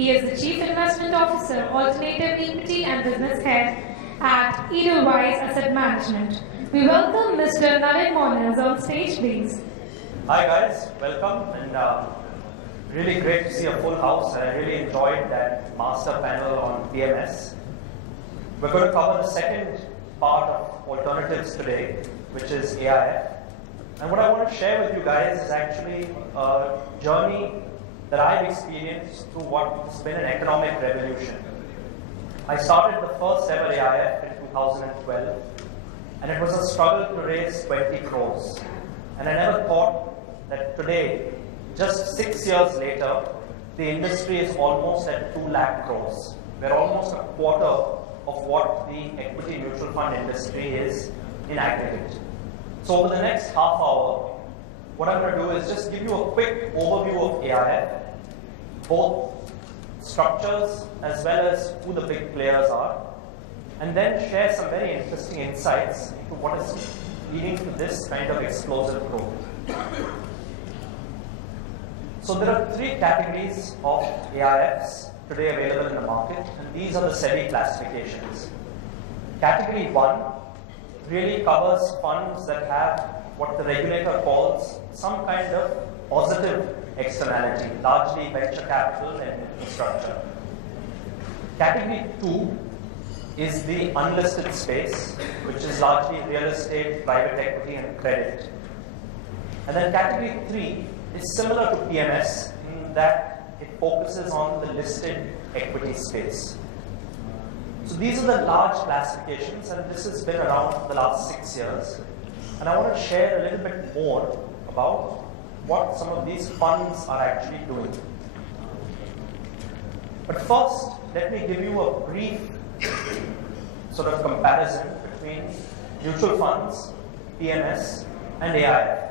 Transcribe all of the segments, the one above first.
He is the Chief Investment Officer, Alternative Equity and Business Head at Edelweiss Asset Management. We welcome Mr. Nalin Moniz on stage, please. Hi guys, welcome, and really great to see a full house. I really enjoyed that master panel on PMS. We're going to cover the second part of alternatives today, which is AIF. And what I want to share with you guys is actually a journey that I've experienced through what has been an economic revolution. I started the first ever AIF in 2012, and it was a struggle to raise 20 crores. And I never thought that today, just 6 years later, the industry is almost at 2 lakh crores. We're almost a quarter of what the equity mutual fund industry is in aggregate. So over the next half hour, what I'm going to do is just give you a quick overview of AIF, both structures as well as who the big players are, and then share some very interesting insights into what is leading to this kind of explosive growth. So there are 3 categories of AIFs today available in the market, and these are the SEBI classifications. Category 1 really covers funds that have what the regulator calls some kind of positive externality, largely venture capital and infrastructure. Category 2 is the unlisted space, which is largely real estate, private equity, and credit. And then category 3 is similar to PMS in that it focuses on the listed equity space. So these are the large classifications, and this has been around for the last 6 years. And I want to share a little bit more about what some of these funds are actually doing. But first, let me give you a brief sort of comparison between mutual funds, PMS, and AIF.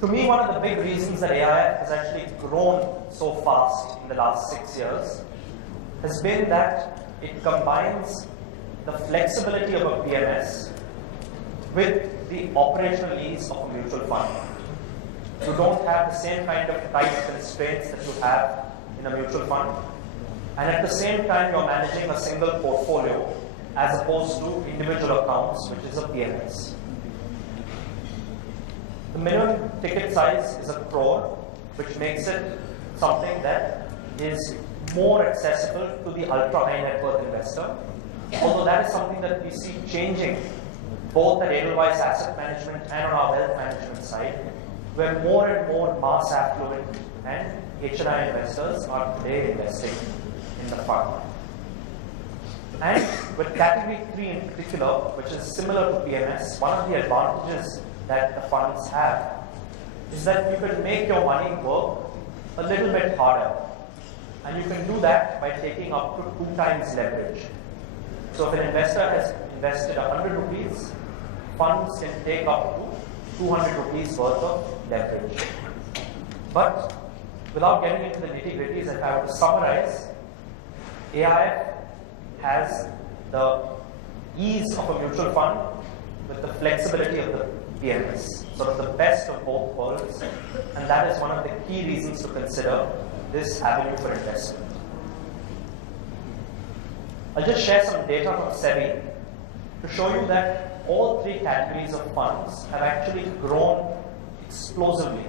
To me, one of the big reasons that AIF has actually grown so fast in the last 6 years has been that it combines the flexibility of a PMS with the operational needs of a mutual fund. You don't have the same kind of tight constraints that you have in a mutual fund. And at the same time, you're managing a single portfolio as opposed to individual accounts, which is a PMS. The minimum ticket size is 1 crore, which makes it something that is more accessible to the ultra-high net worth investor. Although that is something that we see changing both at Edelweiss Asset Management and on our wealth management side, where more and more mass affluent and HNI investors are today investing in the fund. And with category 3 in particular, which is similar to PMS, one of the advantages that the funds have is that you can make your money work a little bit harder. And you can do that by taking up to 2 times leverage. So if an investor has invested 100 rupees, funds can take up to 200 rupees worth of leverage. But without getting into the nitty-gritties, if I were to summarize, AIF has the ease of a mutual fund with the flexibility of the PMS, sort of the best of both worlds, and that is one of the key reasons to consider this avenue for investment. I'll just share some data from SEBI to show you that all 3 categories of funds have actually grown explosively.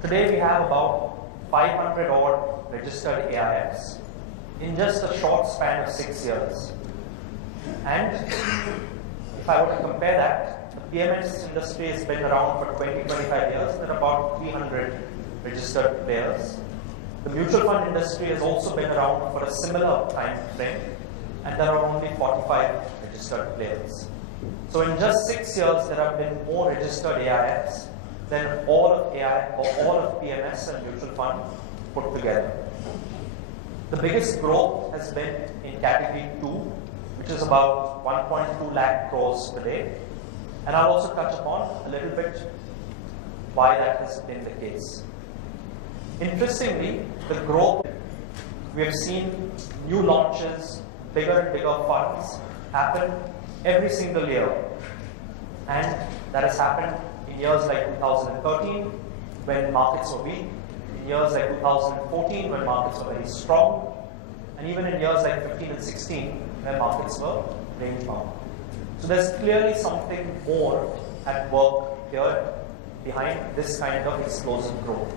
Today we have about 500 odd registered AIFs in just a short span of 6 years. And if I were to compare that, the PMS industry has been around for 20-25 years. There are about 300 registered players. The mutual fund industry has also been around for a similar time frame, and there are only 45 registered players. So in just 6 years, there have been more registered AIFs than all of AIF or all of PMS and mutual fund put together. The biggest growth has been in category 2, which is about 1.2 lakh crores today. And I'll also touch upon a little bit why that has been the case. Interestingly, the growth, we have seen new launches, bigger and bigger funds happen every single year. And that has happened in years like 2013, when markets were weak, in in years like 2014 when markets were very strong, and even in years like 15 and 16 where markets were range bound. So there's clearly something more at work here behind this kind of explosive growth.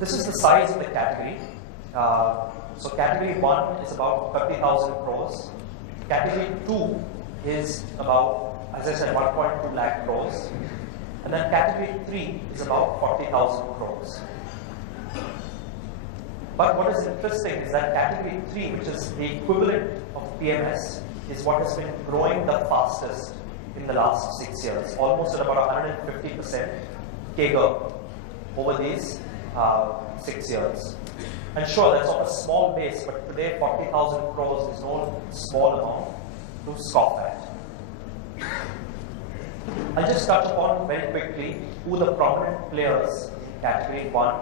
This is the size of the category. So category 1 is about 30,000 crores. Category 2 is about, as I said, 1.2 lakh crores. And then category 3 is about 40,000 crores. But what is interesting is that category 3, which is the equivalent of PMS, is what has been growing the fastest in the last 6 years, almost at about 150% CAGR over these 6 years. And sure, that's on a small base, but today 40,000 crores is no small amount to scoff at. I'll just touch upon very quickly who the prominent players in category 1,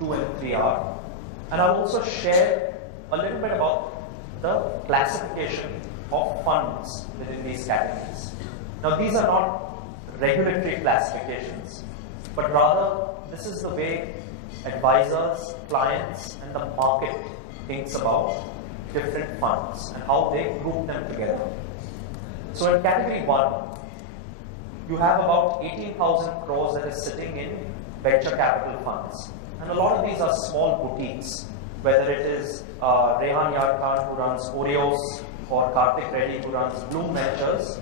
2 and 3 are. And I'll also share a little bit about the classification of funds within these categories. Now, these are not regulatory classifications, but rather this is the way advisors, clients, and the market thinks about different funds and how they group them together. So in category 1, you have about 18,000 crores that is sitting in venture capital funds. And a lot of these are small boutiques, whether it is Rehan Yarkhan who runs Oreos or Karthik Reddy who runs Bloom Ventures.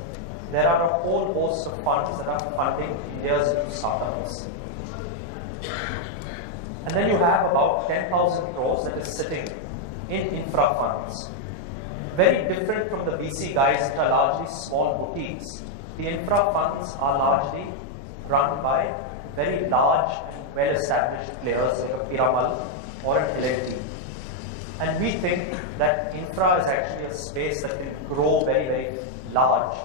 There are a whole host of funds that are funding India's new startups. And then you have about 10,000 crores that is sitting in infra funds. Very different from the VC guys that are largely small boutiques. The infra funds are largely run by very large and well-established players like a Piramal or an L&T. And we think that infra is actually a space that can grow very, very large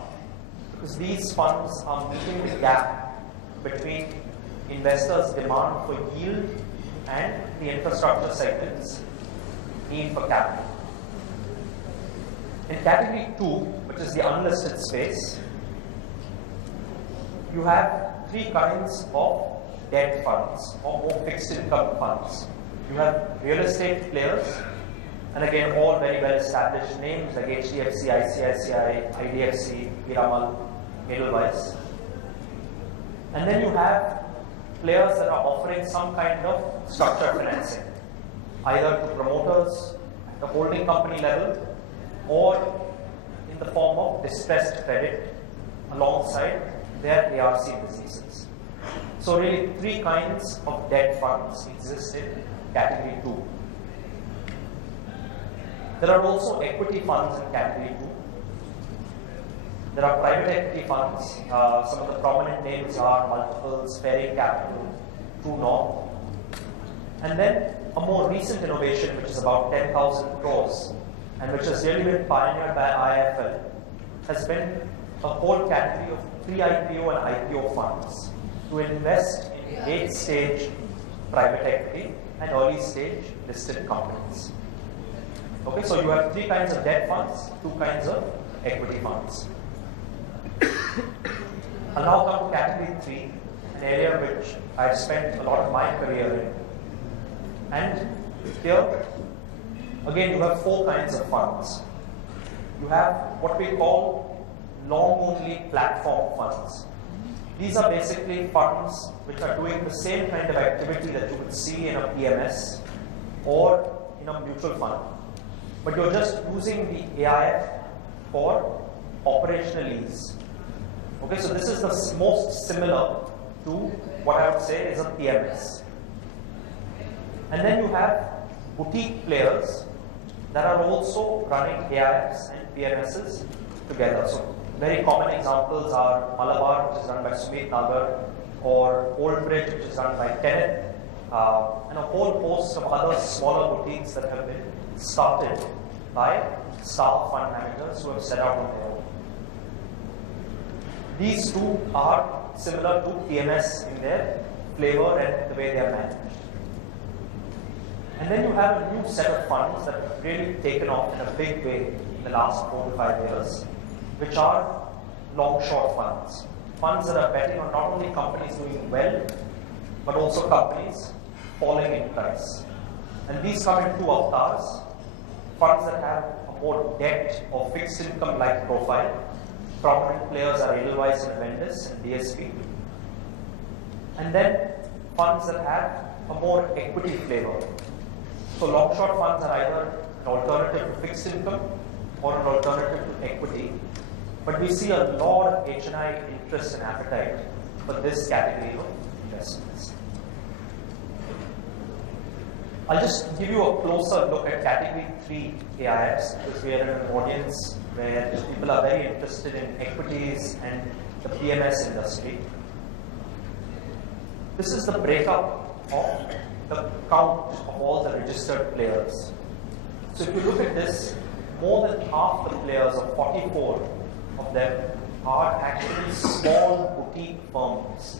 because these funds are meeting the gap between investors' demand for yield and the infrastructure segment's need for capital. In category 2, which is the unlisted space, you have 3 kinds of debt funds or more fixed income funds. You have real estate players, and again, all very well established names like HDFC, ICICI, IDFC, Piramal, Edelweiss. And then you have players that are offering some kind of structured financing, either to promoters at the holding company level or in the form of distressed credit alongside their ARC businesses. So really 3 kinds of debt funds exist in category 2. There are also equity funds in category 2. There are private equity funds. Some of the prominent names are Multiples, Ferry Capital, True North. And then a more recent innovation, which is about 10,000 crores, and which has really been pioneered by IIFL, has been a whole category of pre-IPO and IPO funds to invest in late-stage private equity and early-stage listed companies. Okay, so you have 3 kinds of debt funds, 2 kinds of equity funds. I'll now come to category 3, an area which I've spent a lot of my career in. And here, again, you have 4 kinds of funds. You have what we call long-only platform funds. These are basically funds which are doing the same kind of activity that you would see in a PMS or in a mutual fund, but you're just using the AIF for operational ease. Okay, so this is the most similar to what I would say is a PMS. And then you have boutique players that are also running AIFs and PMSs together. So very common examples are Malabar, which is run by Sumit Nagar, or Old Bridge, which is run by Kenneth, and a whole host of other smaller boutiques that have been started by staff fund managers who have set out on their own. These 2 are similar to PMS in their flavor and the way they are managed. And then you have a new set of funds that have really taken off in a big way in the last 4 to 5 years, which are long-short funds. Funds that are betting on not only companies doing well, but also companies falling in price. And these come in two avatars: funds that have a more debt or fixed income like profile. Prominent players are Edelweiss and Vendors and DSP. And then funds that have a more equity flavor. So long short funds are either an alternative to fixed income or an alternative to equity. But we see a lot of H&I interest and appetite for this category of investments. I'll just give you a closer look at category 3 AIFs, because we are in an audience where people are very interested in equities and the PMS industry. This is the breakup of the count of all the registered players. So if you look at this, more than half the players, or 44 of them, are actually small boutique firms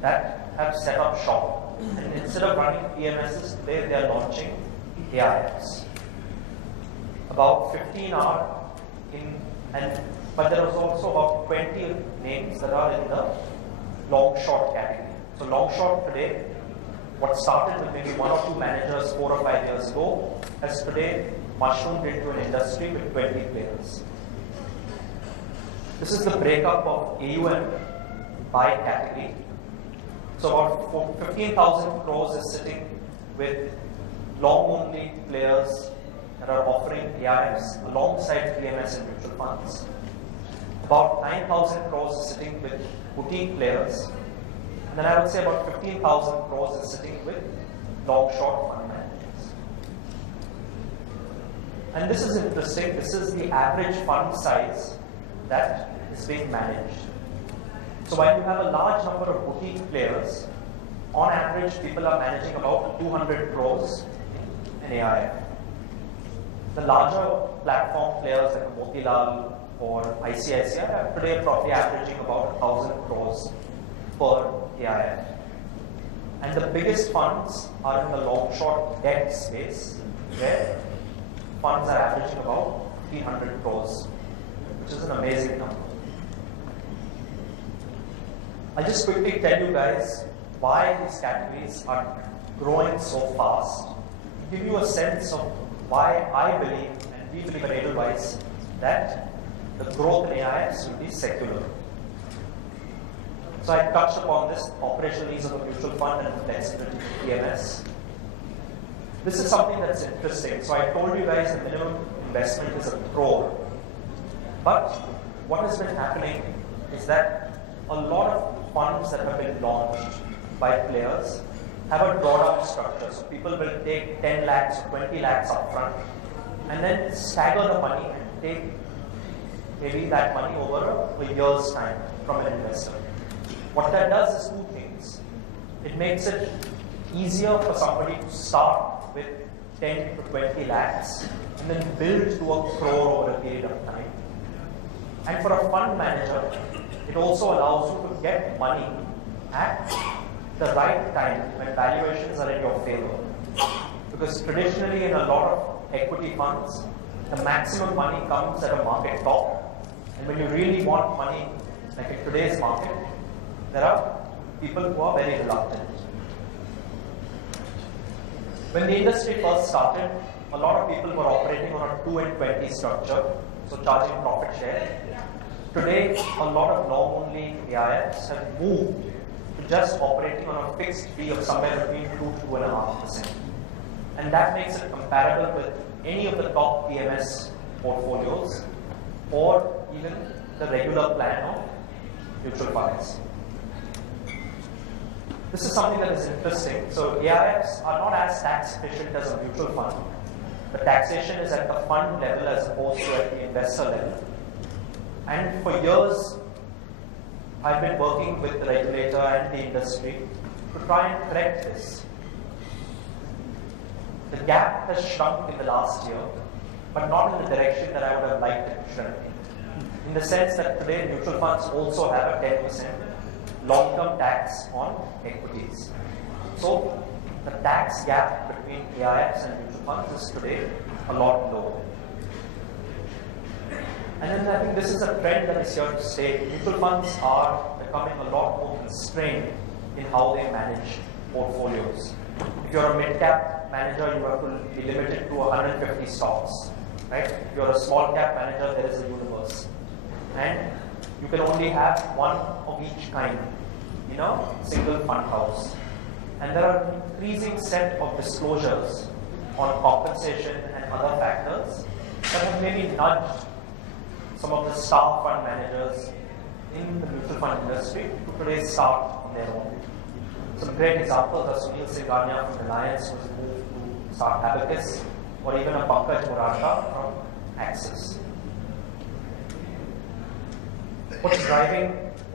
that have set up shop. And instead of running PMSs today, they are launching AIFs. About 15 are in, but there is also about 20 names that are in the long short category. So long short today, what started with maybe 1 or 2 managers 4 or 5 years ago, has today mushroomed into an industry with 20 players. This is the breakup of AUM by category. So about 15,000 crores is sitting with long-only players that are offering AIFs alongside PMS and mutual funds. About 9,000 crores is sitting with boutique players. And then I would say about 15,000 crores is sitting with long-short fund managers. And this is interesting. This is the average fund size that is being managed. So while you have a large number of boutique players, on average people are managing about 200 crores in AIF. The larger platform players like Motilal or ICICI are today probably averaging about 1,000 crores per AIF. And the biggest funds are in the long-short debt space, where funds are averaging about 300 crores, which is an amazing number. I'll just quickly tell you guys why these categories are growing so fast, to give you a sense of why I believe, and we believe at Edelweiss, that the growth in AIFs will be secular. So I touched upon this, operational ease of a mutual fund and flexibility of PMS. This is something that's interesting. So I told you guys the minimum investment is 1 crore. But what has been happening is that a lot of funds that have been launched by players have a drawdown structure. So people will take 10 lakhs or 20 lakhs upfront and then stagger the money and take maybe that money over a year's time from an investor. What that does is 2 things. It makes it easier for somebody to start with 10 to 20 lakhs and then build to 1 crore over a period of time. And for a fund manager, it also allows you to get money at the right time when valuations are in your favor. Because traditionally in a lot of equity funds, the maximum money comes at a market top. And when you really want money, like in today's market, there are people who are very reluctant. When the industry first started, a lot of people were operating on a 2 and 20 structure, so charging profit share. Today, a lot of long-only AIFs have moved to just operating on a fixed fee of somewhere between 2 to 2.5%. And that makes it comparable with any of the top PMS portfolios or even the regular plan of mutual funds. This is something that is interesting. So AIFs are not as tax efficient as a mutual fund. The taxation is at the fund level as opposed to at the investor level. And for years, I've been working with the regulator and the industry to try and correct this. The gap has shrunk in the last year, but not in the direction that I would have liked it to shrink. In the sense that today mutual funds also have a 10% long-term tax on equities. So the tax gap between AIFs and mutual funds is today a lot lower. And then I think this is a trend that is here to stay. Mutual funds are becoming a lot more constrained in how they manage portfolios. If you're a mid-cap manager, you have to be limited to 150 stocks. Right? If you're a small-cap manager, there is a universe. And you can only have one of each kind in a single fund house. And there are an increasing set of disclosures on compensation and other factors that have maybe nudged some of the star fund managers in the mutual fund industry to today start on their own. Some great examples are Sunil Singhania from Reliance, who has moved to start Abacus, or even a Pankaj Murarka from Axis. What's driving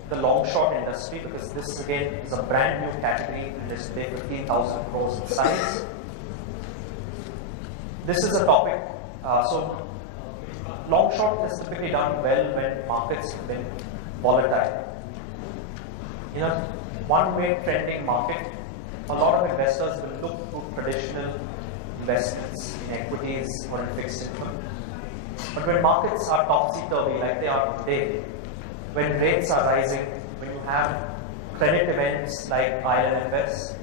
the long-short industry, because this again is a brand new category and is today 15,000 crores in size. This is a topic, so long-short is typically done well when markets have been volatile. In a one-way trending market, a lot of investors will look to traditional investments in equities or in fixed income. But when markets are topsy-turvy like they are today, when rates are rising, when you have credit events like IL&FS,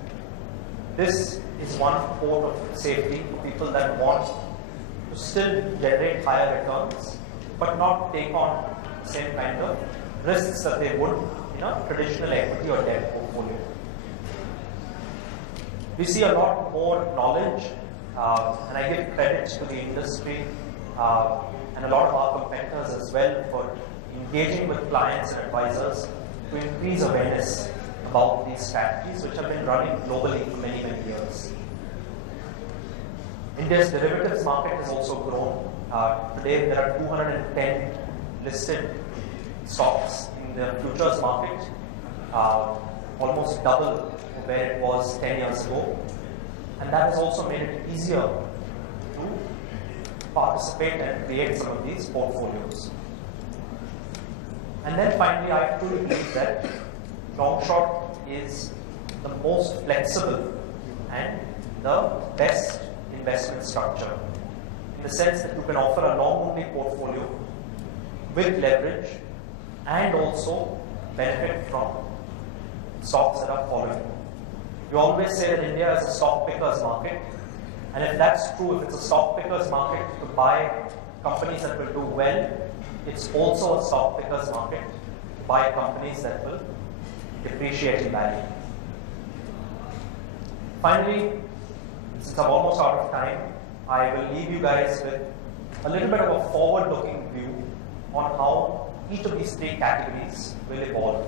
this is one port of safety for people that want to still generate higher returns, but not take on the same kind of risks that they would in a traditional equity or debt portfolio. We see a lot more knowledge, and I give credit to the industry and a lot of our competitors as well for engaging with clients and advisors to increase awareness about these strategies, which have been running globally for many, many years. India's derivatives market has also grown. Today, there are 210 listed stocks in the futures market, almost double where it was 10 years ago. And that has also made it easier to participate and create some of these portfolios. And then finally, I truly believe that long-short is the most flexible and the best investment structure, in the sense that you can offer a long-only portfolio with leverage and also benefit from stocks that are following. We always say that India is a stock picker's market, and if that's true, if it's a stock picker's market to buy companies that will do well, it's also a stock picker's market to buy companies that will depreciate in value. Finally, since I'm almost out of time, I will leave you guys with a little bit of a forward-looking view on how each of these three categories will evolve.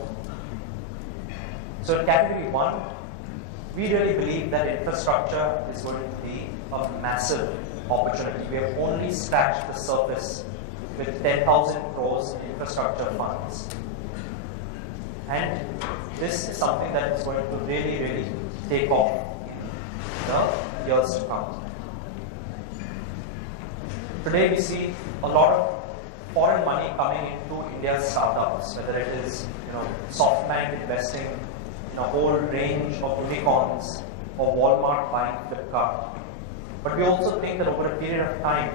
So in category one, we really believe that infrastructure is going to be a massive opportunity. We have only scratched the surface with 10,000 crores in infrastructure funds. And this is something that is going to really, really take off in the years to come. Today we see a lot of foreign money coming into India's startups, whether it is SoftBank investing in a whole range of unicorns, or Walmart buying Flipkart. But we also think that over a period of time,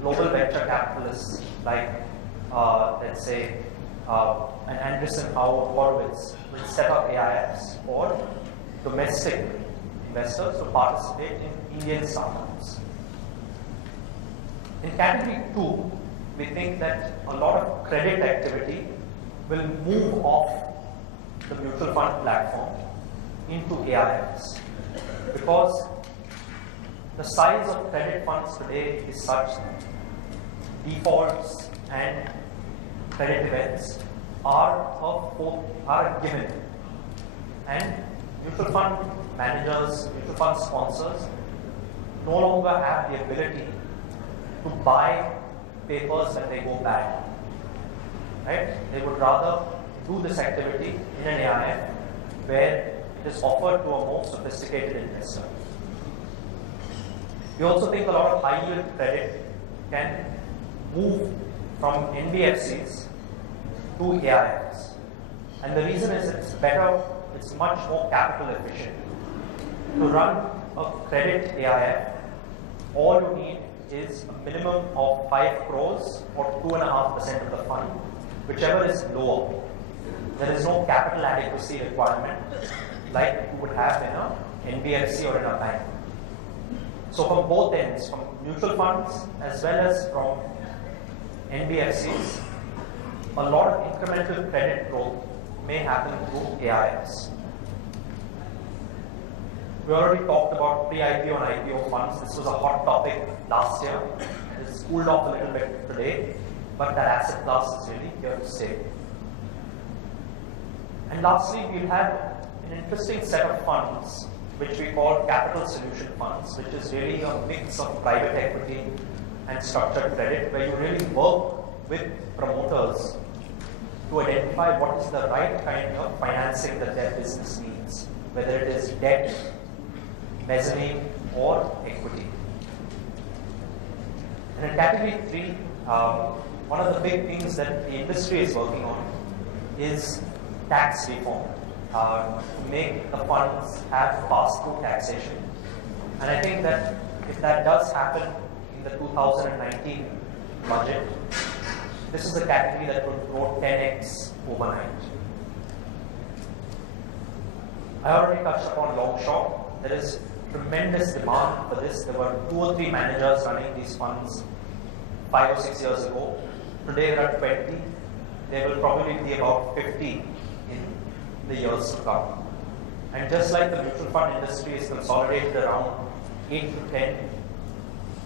global venture capitalists like, let's say, an Andreessen Horowitz will set up AIFs for domestic investors to participate in Indian startups. In category two, we think that a lot of credit activity will move off the mutual fund platform into AIFs, because the size of credit funds today is such that defaults and credit events are a given, and mutual fund managers, mutual fund sponsors no longer have the ability to buy papers when they go bad. Right? They would rather do this activity in an AIF where it is offered to a more sophisticated investor. We also think a lot of high yield credit can move from NBFCs to AIFs. And the reason is it's better, it's much more capital efficient. To run a credit AIF, all you need is a minimum of 5 crores or 2.5% of the fund, whichever is lower. There is no capital adequacy requirement like you would have in a NBFC or in a bank. So from both ends, from mutual funds as well as from NBFCs, a lot of incremental credit growth may happen through AIFs. We already talked about pre-IPO and IPO funds. This was a hot topic last year. It's cooled off a little bit today, but that asset class is really here to stay. And lastly, we have an interesting set of funds which we call capital solution funds, which is really a mix of private equity and structured credit, where you really work with promoters to identify what is the right kind of financing that their business needs, whether it is debt, mezzanine, or equity. And in category 3, one of the big things that the industry is working on is tax reform, to make the funds have pass-through taxation. And I think that if that does happen in the 2019 budget, this is a category that will grow 10x overnight. I already touched upon long short. There is tremendous demand for this. There were 2 or 3 managers running these funds 5 or 6 years ago. Today there are 20. There will probably be about 50 in the years to come. And just like the mutual fund industry is consolidated around 8 to 10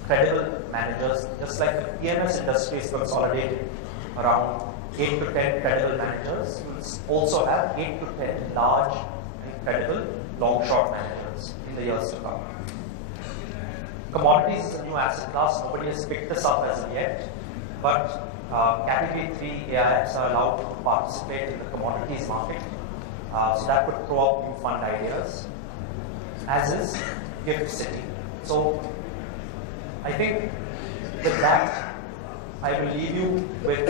credible managers, just like the PMS industry is consolidated around 8 to 10 credible managers, you will also have 8 to 10 large and credible long-short managers in the years to come. Commodities is a new asset class. Nobody has picked this up as of yet, but category 3 AIFs are allowed to participate in the commodities market. So that would throw up new fund ideas, as is Gift City. So I think with that, I will leave you with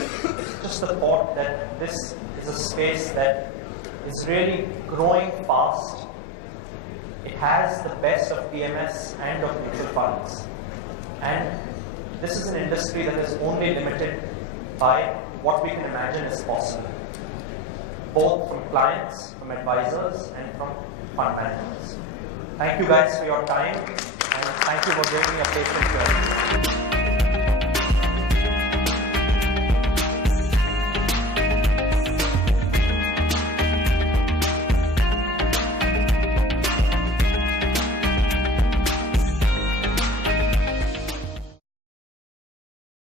just the thought that this is a space that is really growing fast. It has the best of PMS and of mutual funds. And this is an industry that is only limited by what we can imagine is possible, both from clients, from advisors, and from fund managers. Thank you guys for your time, and thank you for giving me a patient hearing.